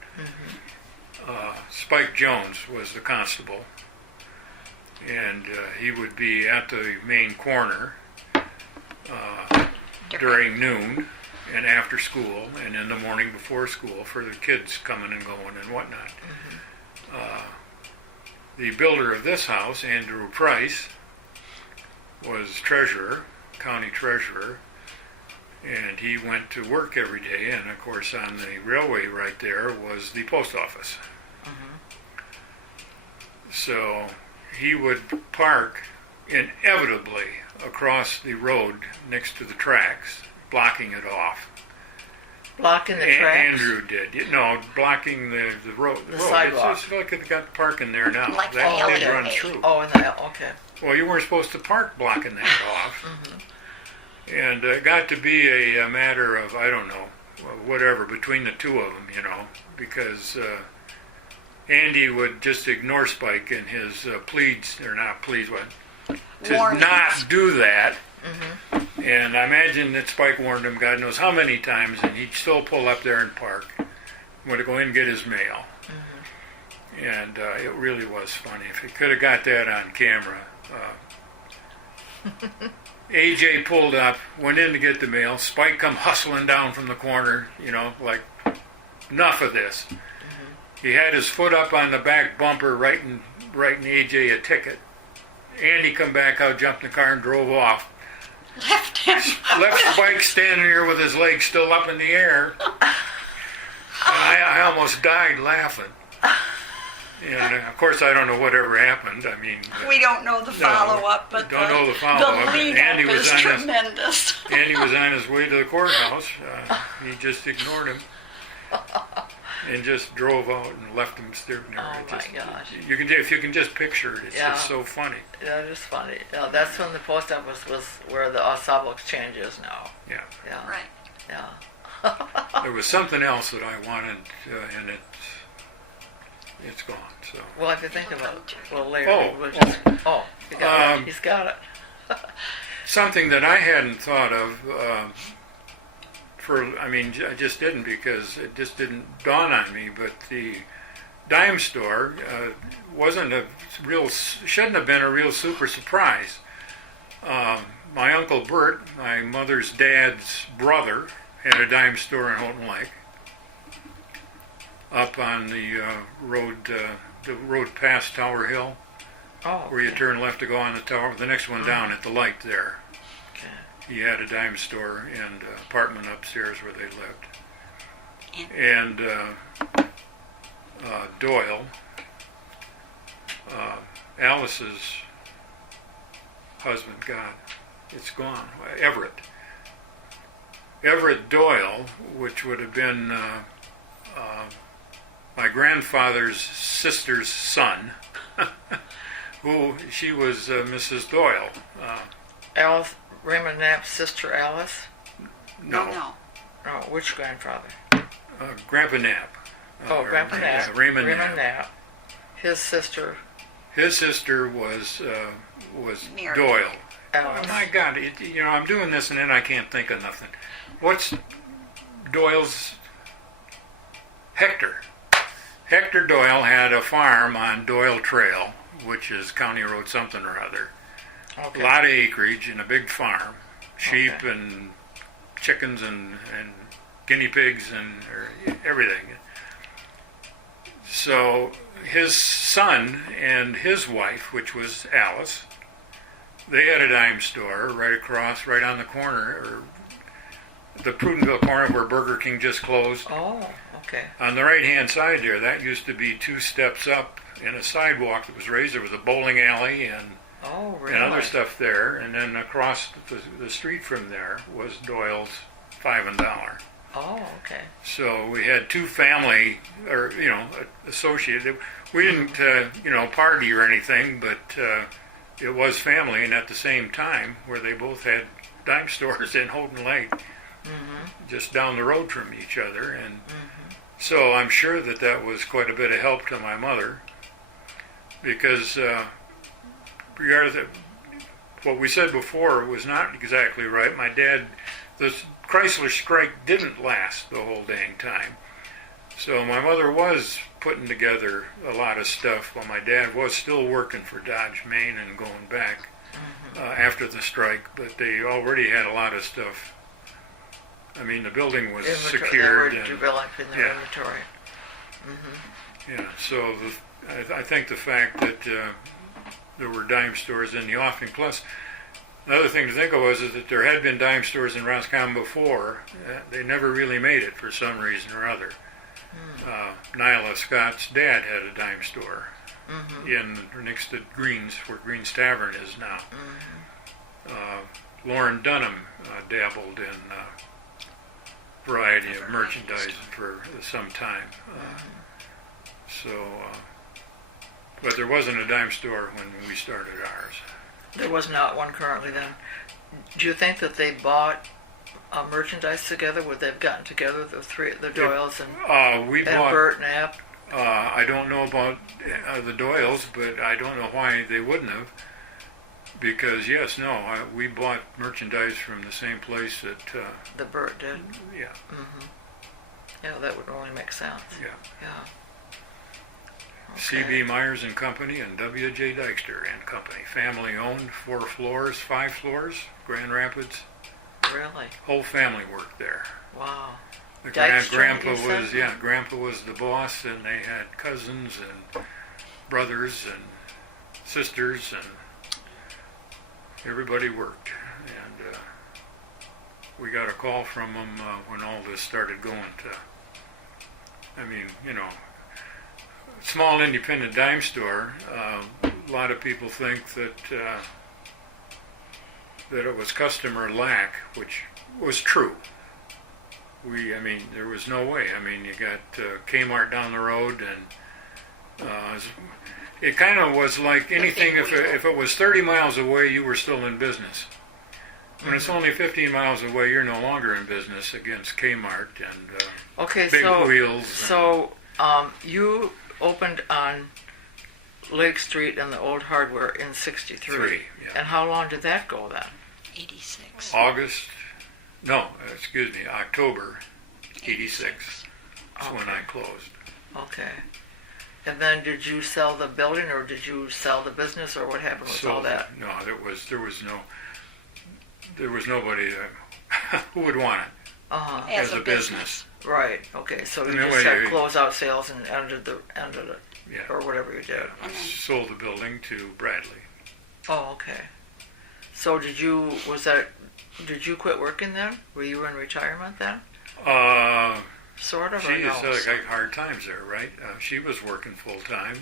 Spike Jones was the constable, and he would be at the main corner during noon and after school and in the morning before school for the kids coming and going and whatnot. The builder of this house, Andrew Price, was treasurer, county treasurer, and he went to work every day, and of course on the railway right there was the post office. So he would park inevitably across the road next to the tracks, blocking it off. Blocking the tracks? Andrew did. No, blocking the road. The sidewalk. It's like they've got parking there now. Like the that did alleyway. run through. Oh, in the okay. Well, you weren't supposed to park blocking that off. And it got to be a matter of, I don't know, whatever, between the two of them, because Andy would just ignore Spike in his pleads, or not pleads, to Warnings. not do that. And I imagine that Spike warned him God knows how many times, and he'd still pull up there and park. Went to go in and get his mail. And it really was funny. If he could have got that on camera. AJ pulled up, went in to get the mail. Spike come hustling down from the corner, like, enough of this. He had his foot up on the back bumper writing AJ a ticket. Andy come back out, jumped in the car, and drove off. Left him. Left Spike standing here with his legs still up in the air. I almost died laughing. And of course, I don't know whatever happened. I mean, We don't know the follow-up, but don't know the follow-up. the Andy lead-up was is on his- tremendous. Andy was on his way to the courthouse. He just ignored him and just drove out and left him staring there. Oh, It my just- gosh. If you can just picture it, it's Yeah. just so funny. Yeah, it is funny. Yeah, that's when the post office was where the Osable Exchange is now. Yeah. Yeah. Right. Yeah. There was something else that I wanted, and it's gone. So Well, if you think about it a little later, Oh, we'll just, you got it. He's got it. something that I hadn't thought of. I just didn't because it just didn't dawn on me. But the dime store shouldn't have been a real super surprise. My Uncle Bert, my mother's dad's brother, had a dime store in Houghton Lake, up on the road past Tower Hill, where you turn left to go on the tower. The next one down at the light there. Okay. He had a dime store and apartment upstairs where they lived. And Doyle, Alice's husband, God, it's gone. Everett Doyle, which would have been my grandfather's sister's son, she was Mrs. Doyle. Alice, Raymond Knapp's sister Alice? No. No, which grandfather? Grandpa Knapp. Grandpa Knapp. Yeah, Raymond Knapp. His sister. His sister was Mary. Doyle. Alice. Oh my God! I'm doing this and then I can't think of nothing. What's Doyle's? Hector. Hector Doyle had a farm on Doyle Trail, which is County Road something or other. Okay. A lot of acreage and a big farm, sheep and chickens and guinea pigs and everything. So his son and his wife, which was Alice, they had a dime store right on the corner, or the Prudentville corner where Burger King just closed. Oh, okay. On the right-hand side there, that used to be 2 steps up in a sidewalk that was raised. There was a bowling alley and other stuff there. And then across the street from there was Doyle's Five and Dollar. Oh, okay. So we had 2 family, or associated. We didn't, party or anything, but it was family. And at the same time, where they both had dime stores in Houghton Lake, just down the road from each other, and so I'm sure that was quite a bit of help to my mother, because regardless of what we said before was not exactly right. My dad, the Chrysler strike didn't last the whole dang time, so my mother was putting together a lot of stuff while my dad was still working for Dodge, Maine, and going back after the strike, but they already had a lot of stuff. I mean, the building was secured. They were developing their inventory. Yeah, so I think the fact that there were dime stores in the offing, plus another thing to think of was that there had been dime stores in Roscommon before. They never really made it for some reason or other. Nyla Scott's dad had a dime store next to Green's, where Green's Tavern is now. Lauren Dunham dabbled in variety of merchandise for some time. But there wasn't a dime store when we started ours. There was not one currently then. Do you think that they bought merchandise together? Would they've gotten together, the Doyles and Bert Knapp? I don't know about the Doyles, but I don't know why they wouldn't have. Because we bought merchandise from the same place that the Bert did. Yeah. Yeah, that would only make sense. Yeah. Okay. C.B. Myers and Company and W.J. Dykstra and Company, family owned, 5 floors, Grand Rapids. Really? Whole family worked there. Wow. Grandpa was the boss, and they had cousins and brothers and sisters, and everybody worked. And we got a call from them when all this started going small independent dime store. A lot of people think that it was customer lack, which was true. There was no way. You got Kmart down the road, and it kind of was like anything. If it was 30 miles away, you were still in business. When it's only 15 miles away, you're no longer in business against Kmart and Big Wheels. So you opened on Lake Street in the old hardware in 63. Yeah. And how long did that go then? 86. October 86 is when I closed. Okay. And then did you sell the building, or did you sell the business, or what happened with all that? No, there was nobody who would want it as a business. Right. Okay. So you And just that way had closeout sales and ended it, Yeah. or whatever you did. I sold the building to Bradley. Oh, okay. So did you quit working then? Were you in retirement then? Sort of, or She no? had like hard times there, right? She was working full time.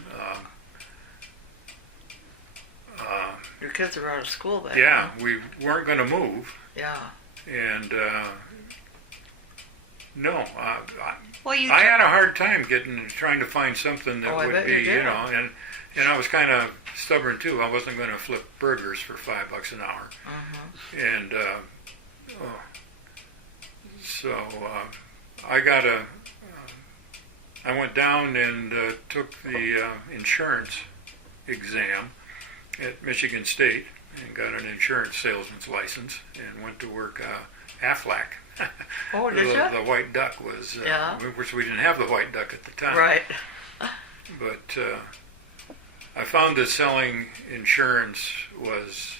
Your kids were out of school then. Yeah, Huh? we weren't going to move, Yeah. and no, Well, you I had a hard time trying to find something that Oh, I would bet be, you did. and I was kind of stubborn too. I wasn't going to flip burgers for $5 an hour, and so I went down and took the insurance exam at Michigan State and got an insurance salesman's license and went to work Aflac. Oh, did you? The White Duck was, Yeah. which we didn't have the White Duck at the time. Right. But I found that selling insurance was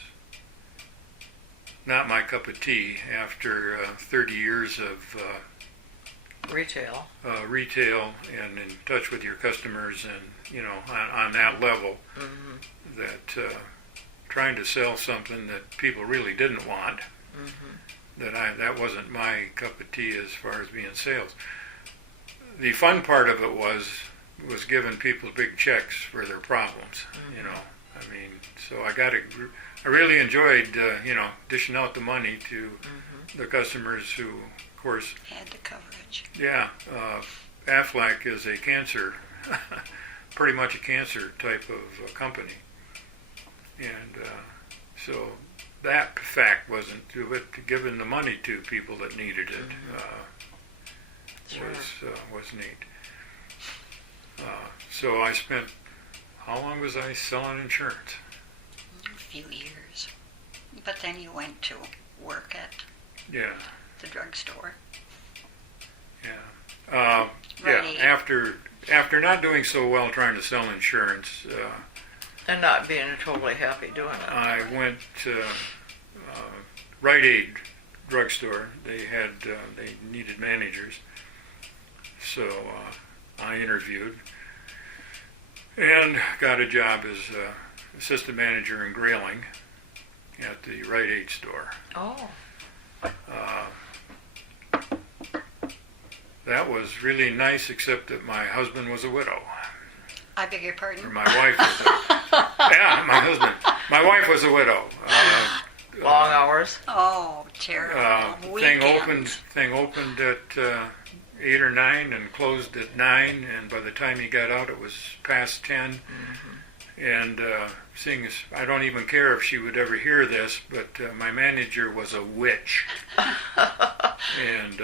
not my cup of tea after 30 years of Retail. retail and in touch with your customers and, on that level, that trying to sell something that people really didn't want, that wasn't my cup of tea as far as being sales. The fun part of it was giving people big checks for their problems, so I really enjoyed, dishing out the money to the customers who, of course, had the coverage. yeah, Aflac is a cancer, pretty much a cancer type of company. And so that fact wasn't giving the money to people that needed it was neat. So I spent, how long was I selling insurance? A few years. But then you went to work at Yeah. the drugstore. Yeah. Right. After not doing so well trying to sell insurance, And not being totally happy doing it. I went to Rite Aid drugstore. They needed managers, so I interviewed and got a job as assistant manager in Grayling at the Rite Aid store. Oh. That was really nice, except that my husband was a widow. I beg your pardon? Or my wife was my husband. My wife was a widow. Long hours. Oh, terrible. Thing Weekends. opened at 8 or 9 and closed at 9, and by the time he got out it was past 10. And seeing as I don't even care if she would ever hear this, but my manager was a witch. And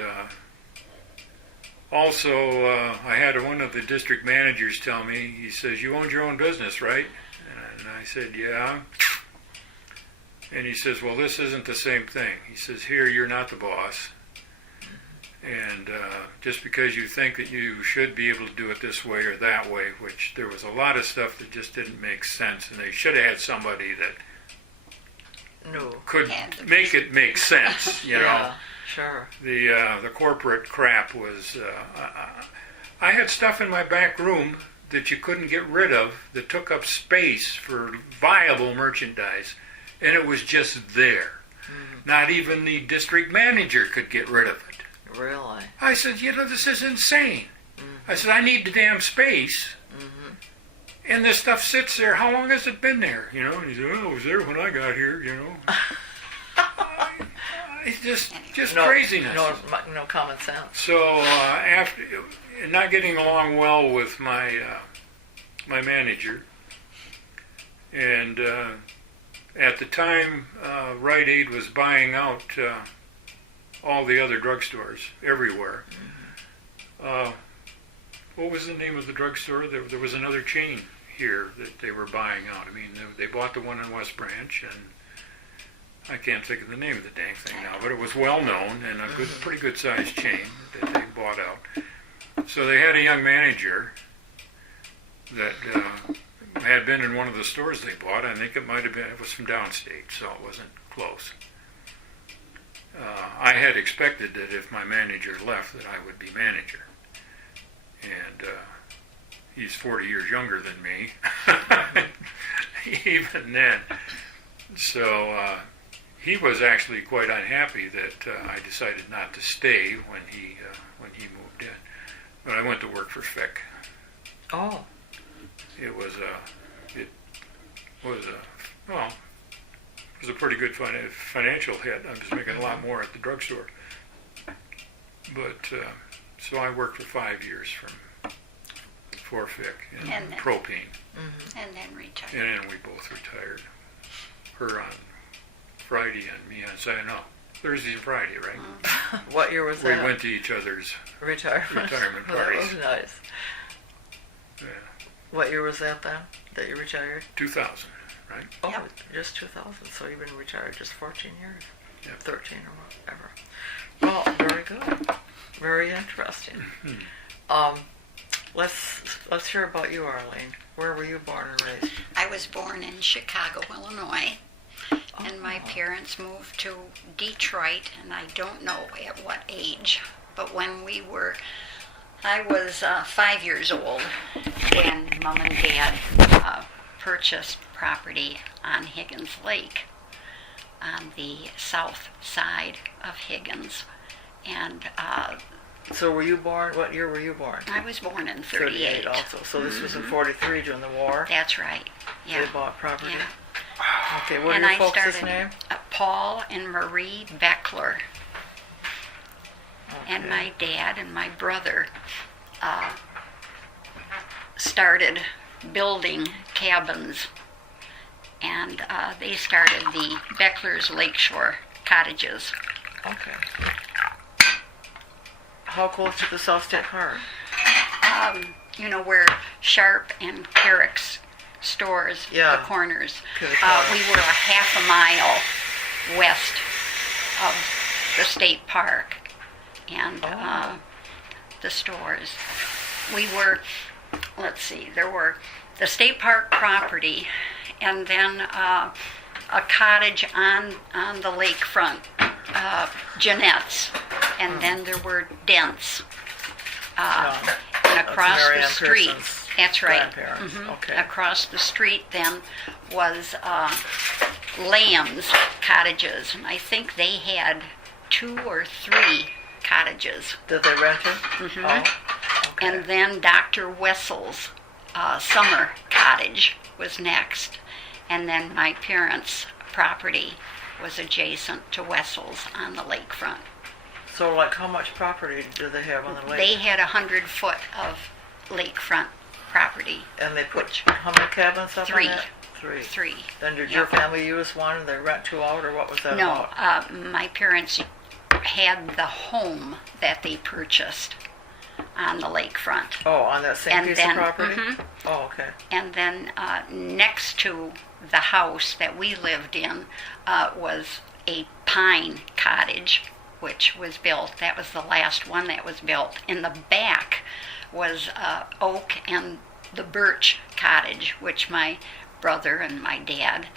also, I had one of the district managers tell me, he says, "You owned your own business, right?" And I said, "Yeah." And he says, "Well, this isn't the same thing." He says, "Here, you're not the boss. And just because you think that you should be able to do it this way or that way," which there was a lot of stuff that just didn't make sense, and they should have had somebody that No. could make it make sense, Yeah. Sure. The corporate crap was. I had stuff in my back room that you couldn't get rid of that took up space for viable merchandise, and it was just there. Not even the district manager could get rid of it. Really? I said, this is insane. I said, I need the damn space. And this stuff sits there. How long has it been there? And he said, "Well, it was there when I got here, It's just craziness. No common sense. So after not getting along well with my manager, and at the time Rite Aid was buying out all the other drugstores everywhere. what was the name of the drugstore? There was another chain here that they were buying out. I mean, they bought the one in West Branch, and I can't think of the name of the dang thing now, but it was well known and a pretty good sized chain that they bought out. So they had a young manager that had been in one of the stores they bought. I think it was from downstate, so it wasn't close. I had expected that if my manager left that I would be manager. And he's 40 years younger than me, even then. So he was actually quite unhappy that I decided not to stay when he moved in. But I went to work for Fick. Oh. It was a pretty good financial hit. I was making a lot more at the drugstore. But so I worked for 5 years for Fick in propane. And then retired. And then we both retired. Her on Friday and me on Saturday. No, Thursday and Friday, right? What year was that? We went to each other's retirement parties. That was nice. Yeah. What year was that then, that you retired? 2000, right? Oh, Yep. just 2000, so you've been retired just 14 years. Yep. 13 or whatever. Well, very good. Very interesting. Let's hear about you, Arlene. Where were you born and raised? I was born in Chicago, Illinois, and my parents moved to Detroit, and I don't know at what age, but I was 5 years old when Mom and Dad purchased property on Higgins Lake on the south side of Higgins. And so were you born, what year were you born? I was born in 38. Also. So this was in 43 during the war? That's right. Yeah. They bought property? Yeah. Okay, what are your folks' name? Paul and Marie Boekler. Okay. And my dad and my brother started building cabins, and they started the Boekler's Lakeshore Cottages. Okay. How close to the South State Park? Where Sharp and Carrick's stores, Yeah. the corners. Okay, We were a half a mile west of the state park and the stores. We were, there were the state park property, and then a cottage on the lakefront, Jeanette's, and then there were dents. And across Mary the Ann street, Pearson's that's right. grandparents. Okay. Across the street then was Lamb's cottages, and I think they had 2 or 3 cottages. Did they rent it? Mhm. Oh, okay. And then Dr. Wessel's summer cottage was next, and then my parents' property was adjacent to Wessel's on the lakefront. So, like, how much property do they have on the lake? They had 100 foot of lakefront property. And they put how many cabins up 3. on that? 3. 3. Then did Yeah. your family use one and they rent 2 out, or what was that No, about? my parents had the home that they purchased on the lakefront. Oh, on that same And piece then- of property? mhm. Oh, okay. And then next to the house that we lived in was a pine cottage, which was built. That was the last one that was built. In the back was oak and the birch cottage, which my brother and my dad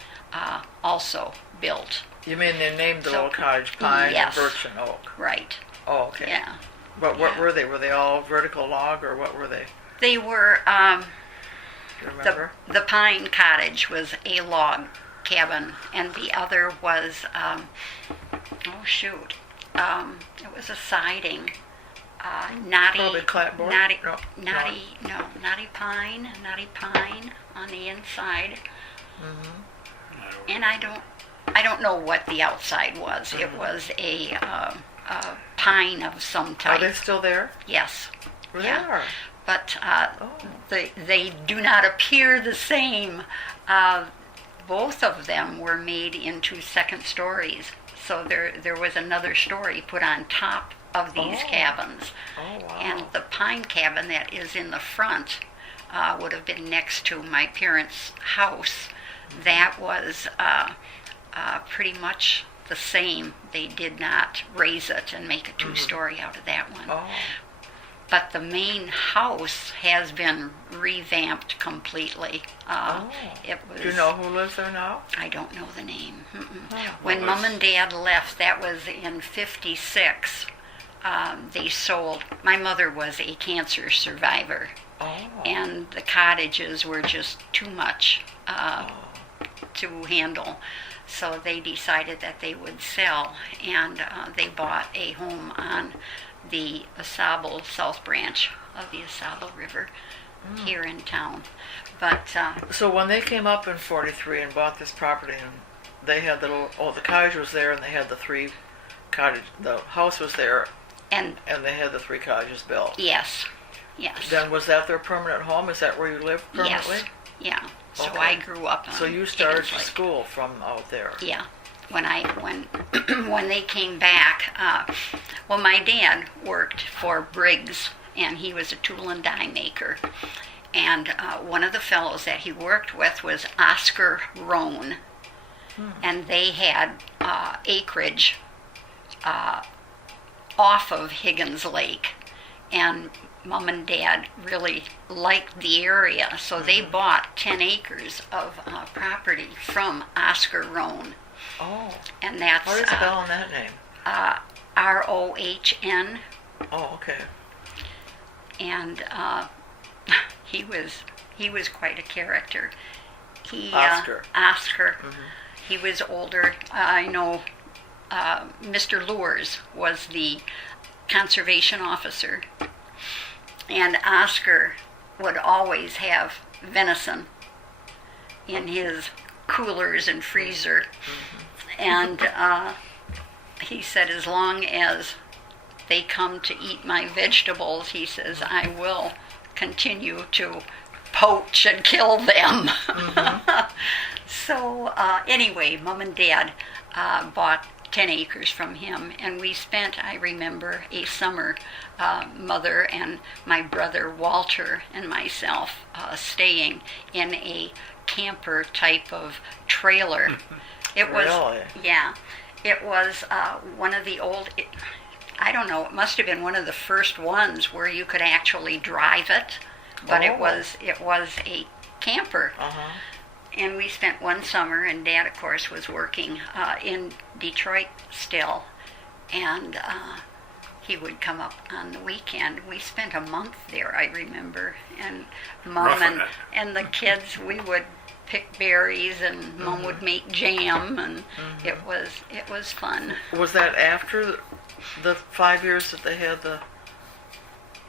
also built. You mean they named the So- little cottage pine yes. and birch and oak? Right. Oh, okay. Yeah. But what Yeah. were they? Were they all vertical log, or what were they? They were, Do you remember? the pine cottage was a log cabin, and the other was, it was a siding, knotty, Probably clapboard? knotty, No, knotty pine on the inside. Mm-hmm. And I don't know what the outside was. Mm-hmm. It was a pine of some Are type. they still there? Yes. Well, Yeah. They are. But Oh. they do not appear the same. Both of them were made into second stories. So there was another story put on top of these cabins. Oh, wow. And the pine cabin that is in the front would have been next to my parents' house. That was pretty much the same. They did not raise it and make a two-story out of that one. Oh. But the main house has been revamped completely. It was, Do you know who lives there now? I don't know the name. Oh. When Well, Mom and Dad left, that was in '56. They sold. My mother was a cancer survivor, Oh. and the cottages were just too much to handle. So they decided that they would sell, and they bought a home on the Asable South Branch of the Asable River here in town. But So when they came up in '43 and bought this property, and they had the cottage was there, and they had the house was there, and and they had the 3 cottages built. yes. Then was that their permanent home? Is that where you lived permanently? Yes. Yeah. So Okay. I grew up on So you started Higgins Lake. school from out there. Yeah. When they came back, well, my dad worked for Briggs, and he was a tool and die maker. And one of the fellows that he worked with was Oscar Roan, and they had acreage off of Higgins Lake, and Mom and Dad really liked the area, so they bought 10 acres of property from Oscar Roan. Oh. And that's How do you spell on that name? Rohn, Oh, okay. and he was quite a character. Oscar. Oscar. He was older. I know Mr. Lures was the conservation officer, and Oscar would always have venison in his coolers and freezer. And he said, as long as they come to eat my vegetables, he says, I will continue to poach and kill them. So anyway, Mom and Dad bought 10 acres from him, and we spent, I remember, a summer, Mother and my brother Walter and myself staying in a camper type of trailer. It was, Really? yeah, it was one of the old, I don't know, it must have been one of the first ones where you could actually drive it, but Oh. it was a camper. And we spent one summer, and Dad, of course, was working in Detroit still, and he would come up on the weekend. We spent a month there, I remember, and Mom Roughing it. and the kids, we would pick berries, and Mom would make jam, and it was fun. Was that after the 5 years that they had the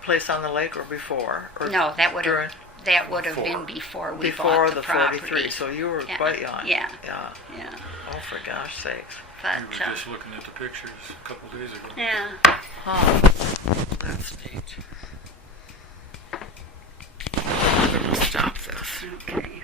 place on the lake, or before? Or No, that would during- have been before we before bought the property. 43, so you were Yeah. quite young. Yeah. Yeah. Yeah, Oh, for gosh sakes. but We were just looking at the pictures a couple days ago. yeah. Huh. That's neat. I'm going to stop this. Okay.